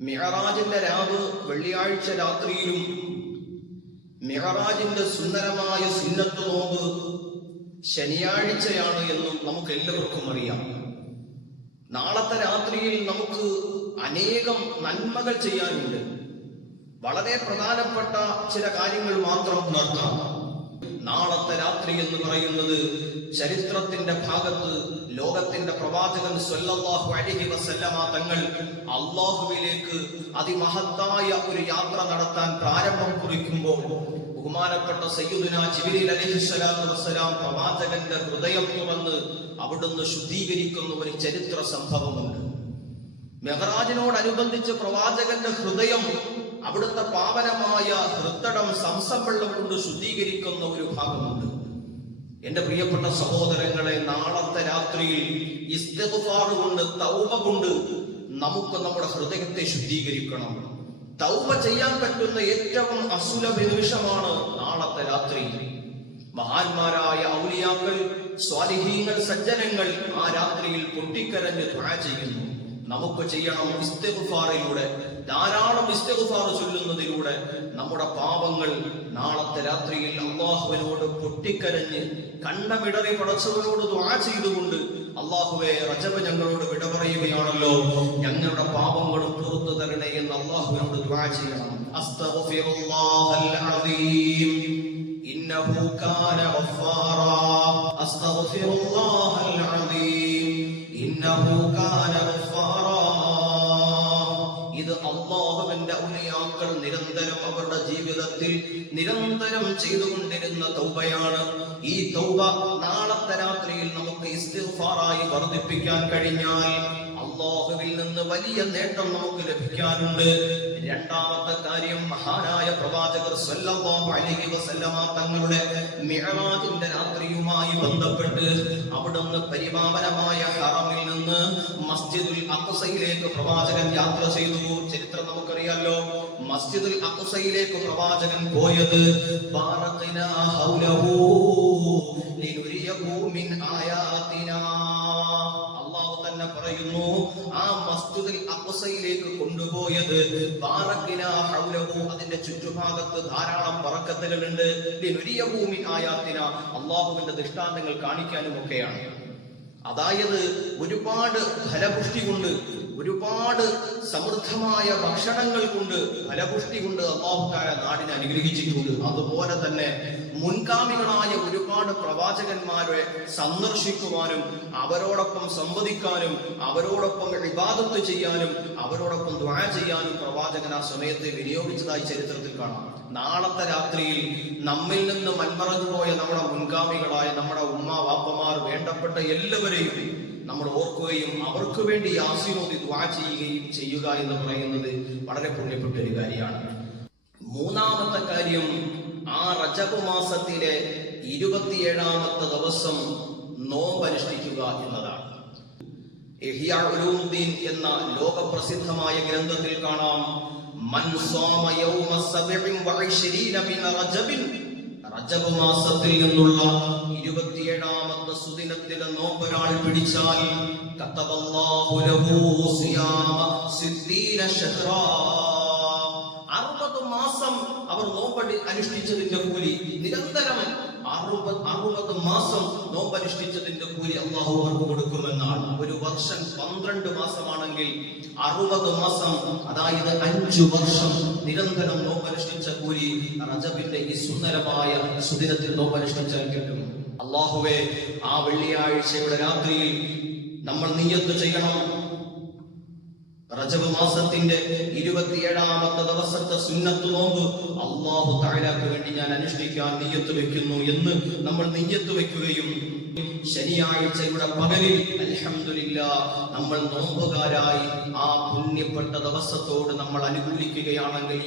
മിഹറാജിന്റെ രാവ് വെള്ളിയാഴ്ച രാത്രിയിലും മെഹറാജിന്റെ സുന്ദരമായ സുന്നത്ത് നോമ്പ് ശനിയാഴ്ചയാണ് എന്നും നമുക്ക് എല്ലാവർക്കും അറിയാം. നാളത്തെ രാത്രിയിൽ നമുക്ക് അനേകം നന്മകൾ ചെയ്യാനുണ്ട്. വളരെ പ്രധാനപ്പെട്ട ചില കാര്യങ്ങൾ മാത്രം ഉണർത്താം. നാളത്തെ രാത്രി എന്ന് പറയുന്നത് ചരിത്രത്തിന്റെ ഭാഗത്ത് ലോകത്തിന്റെ പ്രവാചകൻ സ്വല്ലല്ലാഹു അലൈഹി വസല്ലമ തങ്ങൾ അള്ളാഹുവിലേക്ക് അതിമഹത്തായ ഒരു യാത്ര നടത്താൻ പ്രാരംഭം കുറിക്കുമ്പോൾ ബഹുമാനപ്പെട്ട സയ്യുദിന ജിബ്രീൽ അലൈഹി സ്വലാത്തു വസ്സലാം പ്രവാചകന്റെ ഹൃദയം തുറന്ന് അവിടുന്ന് ശുദ്ധീകരിക്കുന്ന ഒരു ചരിത്ര സംഭവമുണ്ട്. മെഹറാജിനോടനുബന്ധിച്ച് പ്രവാചകന്റെ ഹൃദയം അവിടുത്തെ പാവനമായ ഹൃത്തടം സംസം വെള്ളം കൊണ്ട് ശുദ്ധീകരിക്കുന്ന ഒരു ഭാഗമുണ്ട്. എന്റെ പ്രിയപ്പെട്ട സഹോദരങ്ങളെ നാളത്തെ രാത്രിയിൽ ഇസ്തിഗ്ഫാർ കൊണ്ട് തൗമ കൊണ്ട് നമുക്ക് നമ്മുടെ ഹൃദയത്തെ ശുദ്ധീകരിക്കണം. തൗമ ചെയ്യാൻ പറ്റുന്ന ഏറ്റവും അസുലഭ നിമിഷമാണ് നാളത്തെ രാത്രി. മഹാന്മാരായ ഔലിയാക്കൾ സ്വാലിഹീങ്ങൾ സജ്ജനങ്ങൾ ആ രാത്രിയിൽ പൊട്ടിക്കരഞ്ഞ് ദുആ ചെയ്യുന്നു. നമുക്ക് ചെയ്യണം ഇസ്തഗുഫാറിലൂടെ. ധാരാളം ഇസ്തിഗ്ഫാർ ചൊല്ലുന്നതിലൂടെ നമ്മുടെ പാപങ്ങൾ നാളത്തെ രാത്രിയിൽ അള്ളാഹുവിനോട് പൊട്ടിക്കരഞ്ഞ് കണ്ണമിടറി പടച്ചവനോട് ദുആ ചെയ്തുകൊണ്ട് അള്ളാഹുവെ റജബ് ഞങ്ങളോട് വിട പറയുകയാണല്ലോ. ഞങ്ങളുടെ പാപങ്ങളും പുറത്തു തരണേ എന്ന് അള്ളാഹുവിനോട് ദുആ ചെയ്യണം. അള്ളാഹുവിന്റെ ഔലിയാക്കൾ നിരന്തരം അവരുടെ ജീവിതത്തിൽ നിരന്തരം ചെയ്തുകൊണ്ടിരുന്ന തൗബയാണ്. ഈ തൗബ നാളത്തെ രാത്രിയിൽ നമുക്ക് ഇസ്തിഫാറായി വർദ്ധിപ്പിക്കാൻ കഴിഞ്ഞാൽ അള്ളാഹുവിൽ നിന്ന് വലിയ നേട്ടം നമുക്ക് ലഭിക്കാനുണ്ട്. രണ്ടാമത്തെ കാര്യം മഹാനായ പ്രവാചകർ സല്ലല്ലാഹു അലൈഹി വസല്ലമ തങ്ങളുടെ മിഅ്റാജിന്റെ രാത്രിയുമായി ബന്ധപ്പെട്ട് അവിടുന്ന് പരിപാവനമായ ഹറമിൽ നിന്ന് മസ്ജിദുൽ അഖ്സയിലേക്ക് പ്രവാചകൻ യാത്ര ചെയ്തു. ചരിത്രം നമുക്കറിയാലോ മസ്ജിദുൽ അഖ്സയിലേക്ക് പ്രവാചകൻ പോയത് ബാറഖിനാ ഹൗലഹു ലിനുരിയഹു മിൻ ആയാതിനാ കൊണ്ടുപോയത് അതിന്റെ ചുറ്റുഭാഗത്ത് ധാരാളം പറക്കത്തുകളുണ്ട്. ഭൂമി ആയാത്തിന അള്ളാഹുവിന്റെ ദൃഷ്ടാന്തങ്ങൾ കാണിക്കാനും ഒക്കെയാണ് അതായത് ഒരുപാട് ഫലപുഷ്ടി കൊണ്ട് ഒരുപാട് സമൃദ്ധമായ ഭക്ഷണങ്ങൾ കൊണ്ട് ഫലപുഷ്ടി കൊണ്ട് അള്ളാഹുക്കാരെ നാടിനെ അനുഗ്രഹിച്ചിട്ടുണ്ട്. അതുപോലെ തന്നെ മുൻഗാമികളായ ഒരുപാട് പ്രവാചകന്മാരെ സന്ദർശിക്കുവാനും അവരോടൊപ്പം സംവദിക്കാനും അവരോടൊപ്പം വിവാദത്ത് ചെയ്യാനും അവരോടൊപ്പം ദ്വാ ചെയ്യാനും പ്രവാചകൻ ആ സമയത്തെ വിനിയോഗിച്ചതായി ചരിത്രത്തിൽ കാണാം. നാളത്തെ രാത്രിയിൽ നമ്മിൽ നിന്ന് മൺമറഞ്ഞു പോയ നമ്മുടെ മുൻഗാമികളായ നമ്മുടെ ഉമ്മ വാപ്പമാർ വേണ്ടപ്പെട്ട എല്ലാവരെയും നമ്മൾ ഓർക്കുകയും അവർക്ക് വേണ്ടി ആസിനോദി ദ്വാ ചെയ്യുകയും ചെയ്യുക എന്ന് പറയുന്നത് വളരെ പുണ്യപ്പെട്ട ഒരു കാര്യമാണ്. മൂന്നാമത്തെ കാര്യം ആ റജബ് മാസത്തിലെ ഇരുപത്തിയേഴാമത്തെ ദിവസം നോമ്പനുഷ്ഠിക്കുക എന്നതാണ്. എന്ന ലോകപ്രസിദ്ധമായ ഗ്രന്ഥത്തിൽ കാണാം. റജബ് മാസത്തിൽ നിന്നുള്ള ഇരുപത്തിയേഴാമത്തെ സുദിനത്തിലെ നോമ്പൊരാൾ പിടിച്ചാൽ കത്തബല്ലാഹു ലഹു സിയാമ സിദ്ദീന ശഹ്റാ അറുപത് മാസം അവർ നോമ്പടി അനുഷ്ഠിച്ചതിന്റെ കൂലി നിരന്തരം അറുപത് അറുപത് മാസം നോമ്പനുഷ്ഠിച്ചതിന്റെ കൂലി അള്ളാഹു അവർക്ക് കൊടുക്കുമെന്നാണ്. ഒരു വർഷം പന്ത്രണ്ട് മാസമാണെങ്കിൽ അറുപത് മാസം അതായത് അഞ്ചു വർഷം നിരന്തരം നോമ്പനുഷ്ഠിച്ച കൂലി റജബിന്റെ ഈ സുന്ദരമായ സുദിനത്തിൽ നോമ്പനുഷ്ഠിച്ചാൽ കിട്ടും. അള്ളാഹുവെ ആ വെള്ളിയാഴ്ചയുടെ രാത്രിയിൽ നമ്മൾ നീയത്ത് ചെയ്യണം. റജബ് മാസത്തിന്റെ ഇരുപത്തിയേഴാമത്തെ ദിവസത്തെ സുന്നത്ത് നോമ്പ് അള്ളാഹു താഴാക്ക് വേണ്ടി ഞാൻ അനുഷ്ഠിക്കാൻ നെയ്യത്ത് വെക്കുന്നു എന്ന് നമ്മൾ നെയ്യത്ത് വെക്കുകയും ശനിയാഴ്ചയുടെ പകലിൽ അലഹമില്ല നമ്മൾ നോമ്പുകാരായി ആ പുണ്യപ്പെട്ട ദിവസത്തോട് നമ്മൾ അനുകൂലിക്കുകയാണെങ്കിൽ